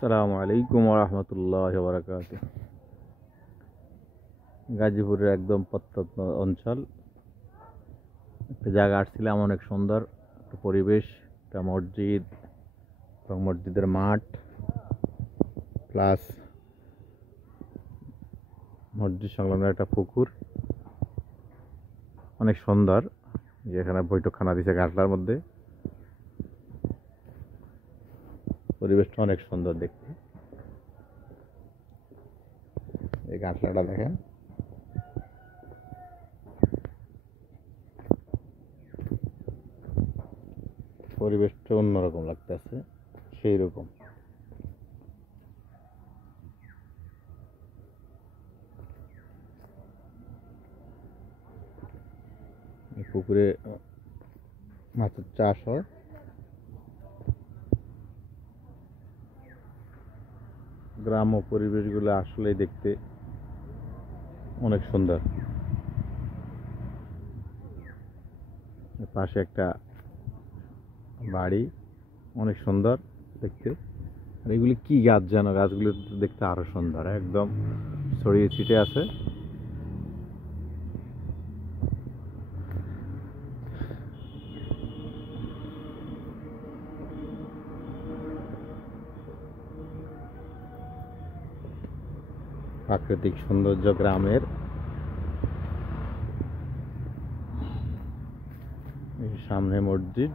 আসসালামু আলাইকুম ওয়া রাহমাতুল্লাহি ওয়া বারাকাতুহু। গাজীপুরের একদম প্রত্যন্ত অঞ্চল একটা জায়গা আসছিলাম, অনেক সুন্দর একটা পরিবেশ, একটা মসজিদ এবং মসজিদের মাঠ প্লাস মসজিদ সংলগ্ন একটা পুকুর, অনেক সুন্দর। যেখানে বৈঠকখানা দিছে ঘাটলার মধ্যে, পরিবেশটা অনেক সুন্দর দেখতে। এই ঘাটলাটা দেখেন, পরিবেশটা অন্যরকম লাগতেছে, সেই রকম। এই পুকুরে মাছের চাষ হয়। গ্রাম্য পরিবেশগুলো আসলেই দেখতে অনেক সুন্দর। পাশে একটা বাড়ি, অনেক সুন্দর দেখতে। আর এগুলি কি গাছ যেন, গাছগুলো দেখতে আরো সুন্দর, একদম ছড়িয়ে ছিটে আছে। প্রাকৃতিক সৌন্দর্য গ্রামের। সামনে মসজিদ,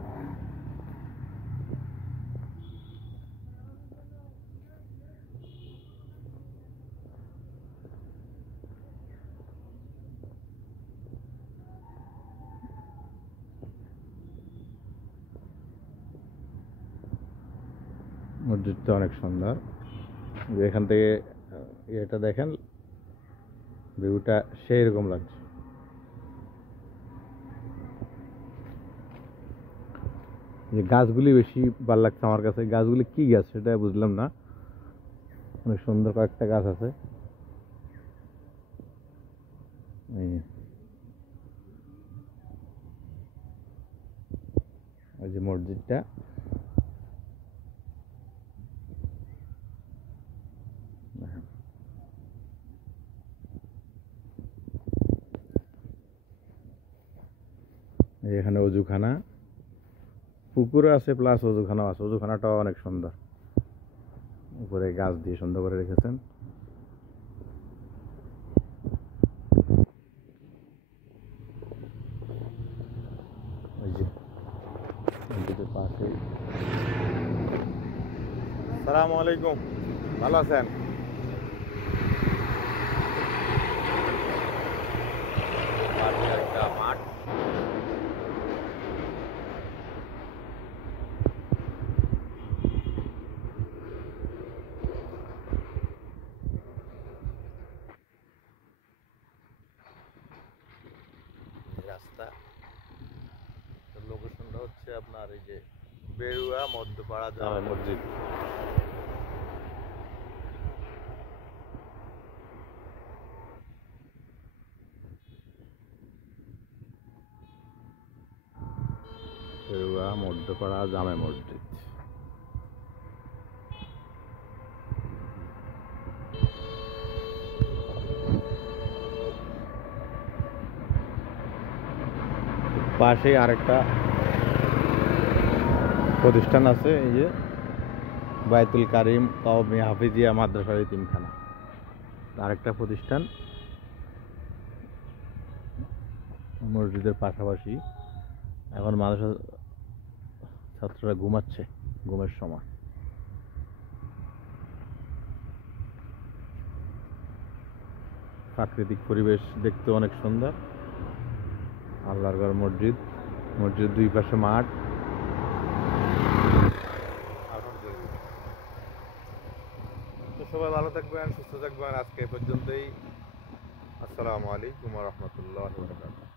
মসজিদটা অনেক সুন্দর। এখান থেকে এটা দেখেন, ভিউটা সেই রকম লাগছে। যে গাছগুলি বেশি ভালো লাগছে আমার কাছে। গাছগুলি কি গাছ সেটা বুঝলাম না, অনেক সুন্দর কয়েকটা গাছ আছে। ওই যে মসজিদটা, এখানে অজুখানা, পুকুরও আছে প্লাস অজুখানাও আছে। অজুখানাটাও অনেক সুন্দর, উপরে গাছ দিয়ে সুন্দর করে রেখেছেন। ওই যে মসজিদের পাশে। আসসালামু আলাইকুম, ভালো আছেন? একটা মাঠ, রাস্তা। লোকেশনটা হচ্ছে আপনার এই যে বেরুয়া মধ্যপাড়া জামে মসজিদ। বেরুয়া মধ্যপাড়া জামে মসজিদ। পাশেই আরেকটা প্রতিষ্ঠান আছে, এই যে বায়তুল কারিম কওমি হাফিজিয়া মাদ্রাসার এতিমখানা, আরেকটা প্রতিষ্ঠান মসজিদের পাশাপাশি। এখন মাদ্রাসা ছাত্ররা ঘুমাচ্ছে, ঘুমের সময়। প্রাকৃতিক পরিবেশ দেখতে অনেক সুন্দর। আল্লাহর ঘর মসজিদ, মসজিদ দুই পাশে মাঠ। তো সবাই ভালো থাকবেন, সুস্থ থাকবেন। আজকে এ পর্যন্তই। আসসালামু আলাইকুম ওয়া রাহমাতুল্লাহি ওয়া বারাকাতুহু।